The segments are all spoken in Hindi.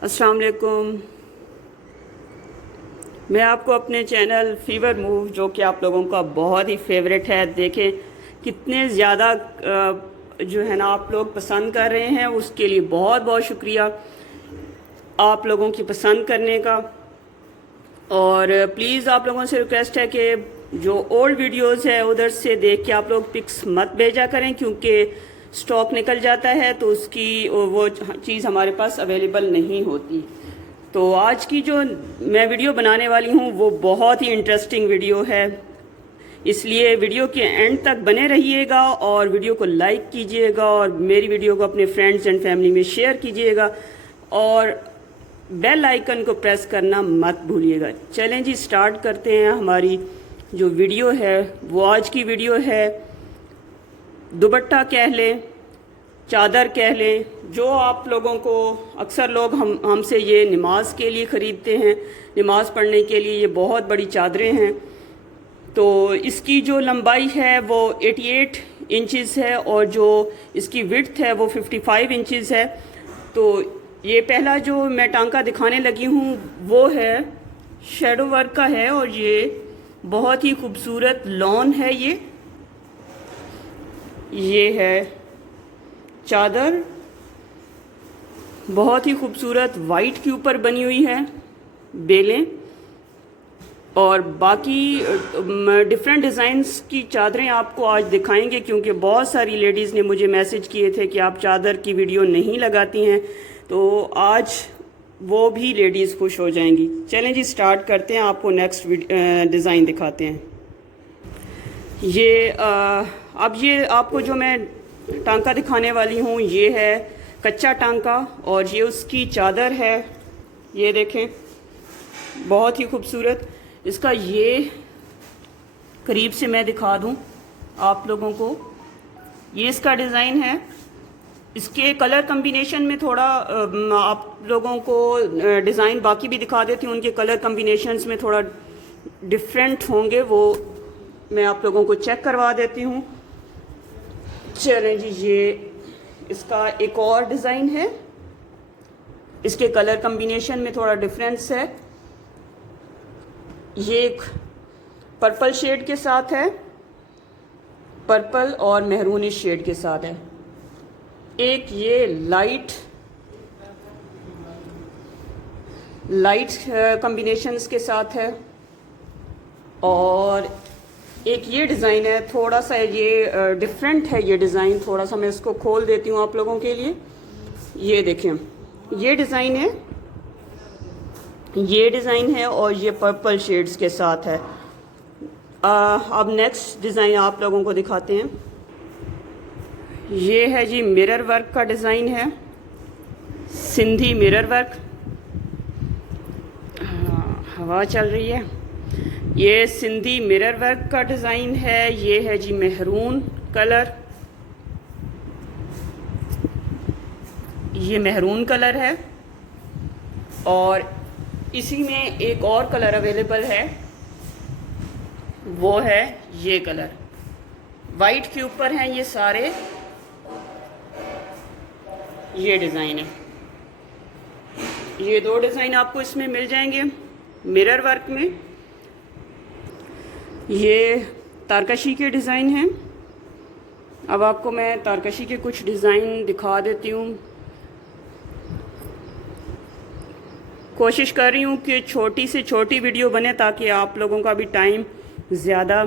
अस्सलाम वालेकुम। मैं आपको अपने चैनल फीवर मूव, जो कि आप लोगों का बहुत ही फेवरेट है, देखें कितने ज़्यादा जो है ना आप लोग पसंद कर रहे हैं, उसके लिए बहुत बहुत शुक्रिया आप लोगों की पसंद करने का। और प्लीज़ आप लोगों से रिक्वेस्ट है कि जो ओल्ड वीडियोस है उधर से देख के आप लोग पिक्स मत भेजा करें, क्योंकि स्टॉक निकल जाता है तो उसकी वो चीज़ हमारे पास अवेलेबल नहीं होती। तो आज की जो मैं वीडियो बनाने वाली हूँ वो बहुत ही इंटरेस्टिंग वीडियो है, इसलिए वीडियो के एंड तक बने रहिएगा और वीडियो को लाइक कीजिएगा और मेरी वीडियो को अपने फ्रेंड्स एंड फैमिली में शेयर कीजिएगा और बेल आइकन को प्रेस करना मत भूलिएगा। चलें जी, स्टार्ट करते हैं। हमारी जो वीडियो है वो आज की वीडियो है, दुपट्टा कह लें, चादर कह लें, जो आप लोगों को अक्सर लोग हमसे ये नमाज के लिए ख़रीदते हैं, नमाज पढ़ने के लिए। ये बहुत बड़ी चादरें हैं। तो इसकी जो लंबाई है वो 88 इंचज़ है और जो इसकी विड्थ है वो 55 इंचज़ है। तो ये पहला जो मैं टांका दिखाने लगी हूँ वो है शेडो वर्क का है और ये बहुत ही खूबसूरत लॉन है। ये है चादर, बहुत ही खूबसूरत वाइट के ऊपर बनी हुई है बेलें, और बाकी डिफरेंट डिज़ाइंस की चादरें आपको आज दिखाएंगे, क्योंकि बहुत सारी लेडीज़ ने मुझे मैसेज किए थे कि आप चादर की वीडियो नहीं लगाती हैं, तो आज वो भी लेडीज़ खुश हो जाएंगी। चलें जी, स्टार्ट करते हैं, आपको नेक्स्ट डिज़ाइन दिखाते हैं। अब ये आपको जो मैं टांका दिखाने वाली हूँ ये है कच्चा टांका और ये उसकी चादर है। ये देखें, बहुत ही खूबसूरत। इसका ये करीब से मैं दिखा दूँ आप लोगों को, ये इसका डिज़ाइन है। इसके कलर कम्बिनेशन में थोड़ा आप लोगों को डिज़ाइन बाकी भी दिखा देती हूँ, उनके कलर कम्बिनेशंस में थोड़ा डिफरेंट होंगे, वो मैं आप लोगों को चेक करवा देती हूँ। चलें जी, ये इसका एक और डिज़ाइन है, इसके कलर कम्बिनेशन में थोड़ा डिफरेंस है। ये एक पर्पल शेड के साथ है, पर्पल और मेहरूनिश शेड के साथ है। एक ये लाइट कम्बिनेशंस के साथ है और एक ये डिज़ाइन है, थोड़ा सा ये डिफरेंट है। ये डिज़ाइन थोड़ा सा मैं इसको खोल देती हूँ आप लोगों के लिए। ये देखें, ये डिज़ाइन है, ये डिज़ाइन है और ये पर्पल शेड्स के साथ है। अब नेक्स्ट डिज़ाइन आप लोगों को दिखाते हैं। ये है जी मिरर वर्क का डिज़ाइन है, सिंधी मिरर वर्क। हवा चल रही है। ये सिंधी मिरर वर्क का डिज़ाइन है। ये है जी मेहरून कलर, ये मेहरून कलर है और इसी में एक और कलर अवेलेबल है, वो है ये कलर। वाइट के ऊपर हैं ये सारे, ये डिज़ाइन है। ये दो डिज़ाइन आपको इसमें मिल जाएंगे मिरर वर्क में। ये तारकशी के डिज़ाइन हैं। अब आपको मैं तारकशी के कुछ डिज़ाइन दिखा देती हूँ। कोशिश कर रही हूँ कि छोटी से छोटी वीडियो बने ताकि आप लोगों का भी टाइम ज़्यादा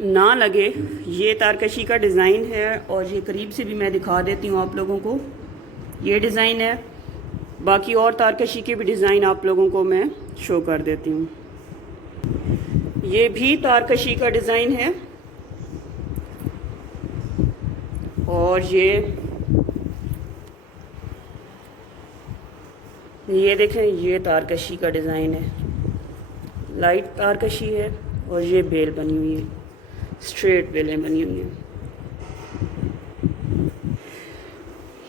ना लगे। ये तारकशी का डिज़ाइन है और ये करीब से भी मैं दिखा देती हूँ आप लोगों को। ये डिज़ाइन है, बाकी और तारकशी के भी डिज़ाइन आप लोगों को मैं शो कर देती हूँ। ये भी तारकशी का डिज़ाइन है और ये देखें, ये तारकशी का डिज़ाइन है, लाइट तारकशी है और ये बेल बनी हुई है, स्ट्रेट बेलें बनी हुई हैं।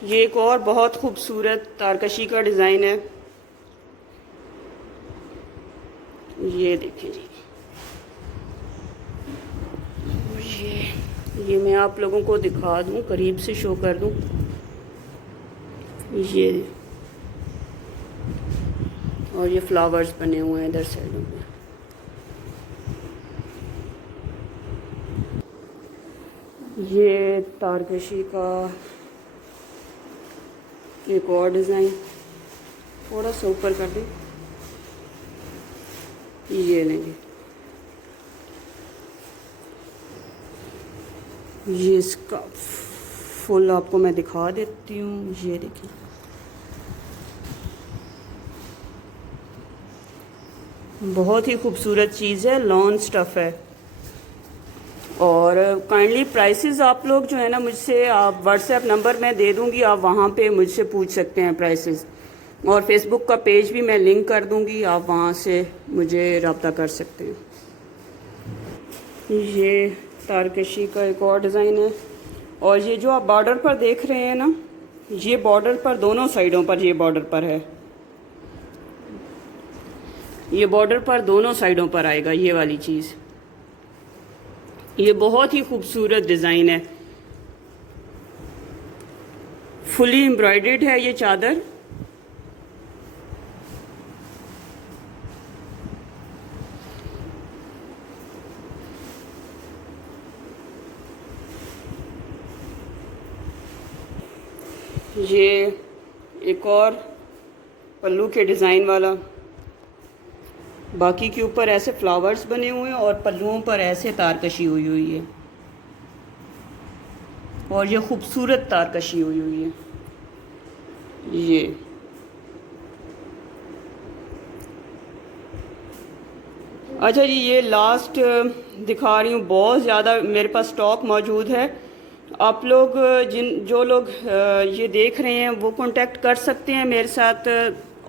ये एक और बहुत खूबसूरत तारकशी का डिज़ाइन है। ये देखें जी, ये मैं आप लोगों को दिखा दूं, करीब से शो कर दूं। और ये फ्लावर्स बने हुए हैं इधर साइडों में। ये तारकशी का एक और डिज़ाइन, थोड़ा सा ऊपर कर दें, ये लेंगे। ये इसका फुल आपको मैं दिखा देती हूँ, ये देखिए। बहुत ही खूबसूरत चीज़ है, लॉन स्टफ़ है। और काइंडली प्राइसेस आप लोग जो है ना मुझसे, आप व्हाट्सएप नंबर मैं दे दूँगी, आप वहाँ पे मुझसे पूछ सकते हैं प्राइसेस। और फेसबुक का पेज भी मैं लिंक कर दूँगी, आप वहाँ से मुझे रब्ता कर सकते हैं। ये तारकशी का एक और डिज़ाइन है। और ये जो आप बॉर्डर पर देख रहे हैं ना, ये बॉर्डर पर दोनों साइडों पर, ये बॉर्डर पर है, ये बॉर्डर पर दोनों साइडों पर आएगा ये वाली चीज़। ये बहुत ही खूबसूरत डिज़ाइन है, फुली एम्ब्रॉयडर्ड है ये चादर। ये एक और पल्लू के डिज़ाइन वाला, बाकी के ऊपर ऐसे फ्लावर्स बने हुए हैं और पल्लुओं पर ऐसे तारकशी हुई हुई है, और ये खूबसूरत तारकशी हुई हुई है। ये अच्छा जी, ये लास्ट दिखा रही हूँ, बहुत ज़्यादा मेरे पास स्टॉक मौजूद है। आप लोग जो लोग ये देख रहे हैं वो कांटेक्ट कर सकते हैं मेरे साथ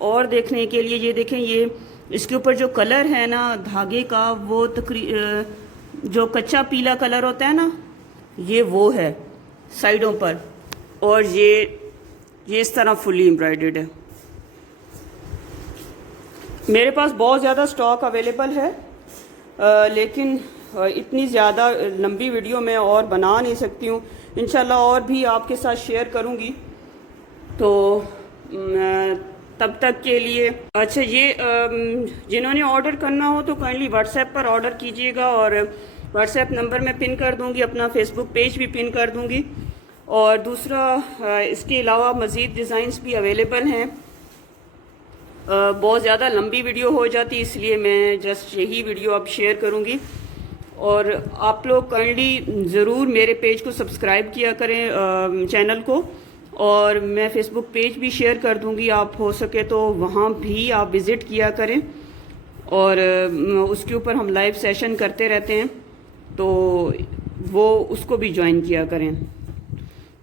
और देखने के लिए। ये देखें, ये इसके ऊपर जो कलर है ना धागे का, वो जो कच्चा पीला कलर होता है ना, ये वो है साइडों पर। और ये इस तरह फुली एम्ब्रॉयडर्ड है। मेरे पास बहुत ज़्यादा स्टॉक अवेलेबल है, लेकिन इतनी ज़्यादा लंबी वीडियो मैं और बना नहीं सकती हूँ। इंशाल्लाह और भी आपके साथ शेयर करूँगी। तो तब तक के लिए अच्छा, ये जिन्होंने ऑर्डर करना हो तो काइंडली व्हाट्सएप पर ऑर्डर कीजिएगा, और व्हाट्सएप नंबर मैं पिन कर दूँगी, अपना फेसबुक पेज भी पिन कर दूँगी। और दूसरा, इसके अलावा मज़ीद डिज़ाइंस भी अवेलेबल हैं। बहुत ज़्यादा लंबी वीडियो हो जाती, इसलिए मैं जस्ट यही वीडियो अब शेयर करूँगी। और आप लोग काइंडली ज़रूर मेरे पेज को सब्सक्राइब किया करें, चैनल को। और मैं फेसबुक पेज भी शेयर कर दूँगी, आप हो सके तो वहाँ भी आप विज़िट किया करें। और उसके ऊपर हम लाइव सेशन करते रहते हैं, तो वो उसको भी ज्वाइन किया करें।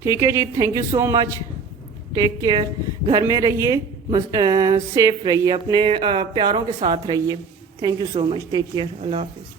ठीक है जी, thank you so much, take care. घर में रहिए, सेफ रहिए, अपने प्यारों के साथ रहिए। Thank you so much, take care, अल्लाह हाफिज़।